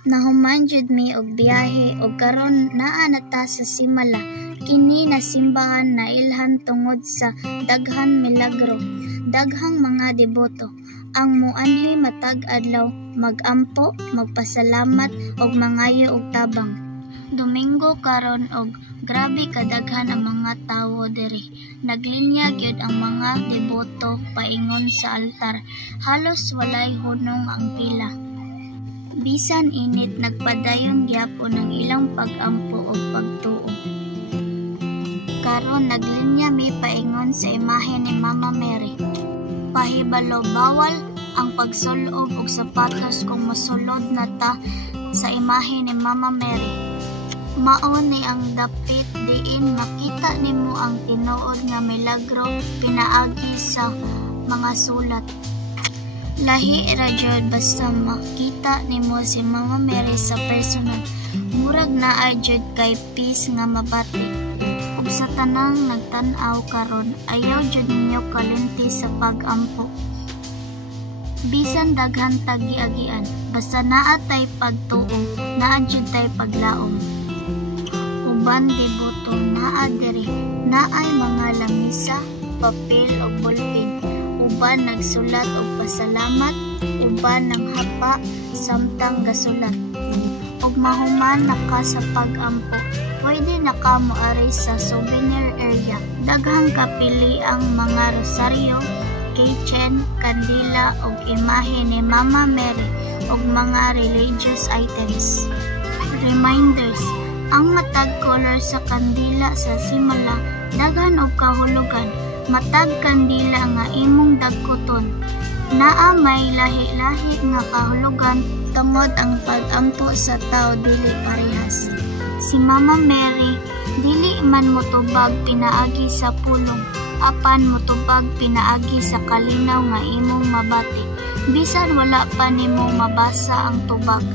Nahuman jud mi og biyahe og karon naa na ta sa Simala. Kini na simbahan na ilhan tungod sa daghang milagro, daghang mga deboto. Ang muanhi matag adlaw magampo, magpasalamat og mangayo og tabang. Domingo karon og grabe kadaghan ang mga tawo diri. Naglinya gyud ang mga deboto paingon sa altar. Halos walay hunong ang pila. Bisan init nagpadayon gyapon ang ilang pag-ampo o pagtuo. Karon naglinya mi paingon sa imahe ni Mama Mary. Pahibalo bawal ang pagsulod og sapatos kung mosulod na ta sa imahe ni Mama Mary. Mao ni ang dapit diin makita nimo ang tinuod nga milagro pinaagi sa mga sulat. Lahi ra jud basta makita nimo si Mama Mary sa personal. Murag naa jud kay peace nga mabati. Ug sa tanang nagtan-aw karon, ayaw jud ninyo kalinti sa pag-ampo. Bisan daghan tagi-agian, basta naa tay pagtuo, naa jud tay paglaom. Uban deboto naa diri, naay mga lamisa, papel ug bulpin. Uban nagsulat og pasalamat, uban nang hapa samtang gasulat. Ug mahuman naka sa pag-ampo, pwede na ka moari sa souvenir area. Daghang kapili ang mga rosaryo, keychain, kandila ug imahe ni Mama Mary ug mga religious items. Reminders, ang matag color sa kandila sa Simala daghan og kahulugan. Matag kandila nga imong dagkuton. Naa may lahi-lahi nga kahulugan tungod ang pag-ampo sa tao dili parehas. Si Mama Mary dili man motubag pinaagi sa pulong, apan motubag pinaagi sa kalinaw nga imong mabati. Bisan wala pa nimo mabasa ang tubag.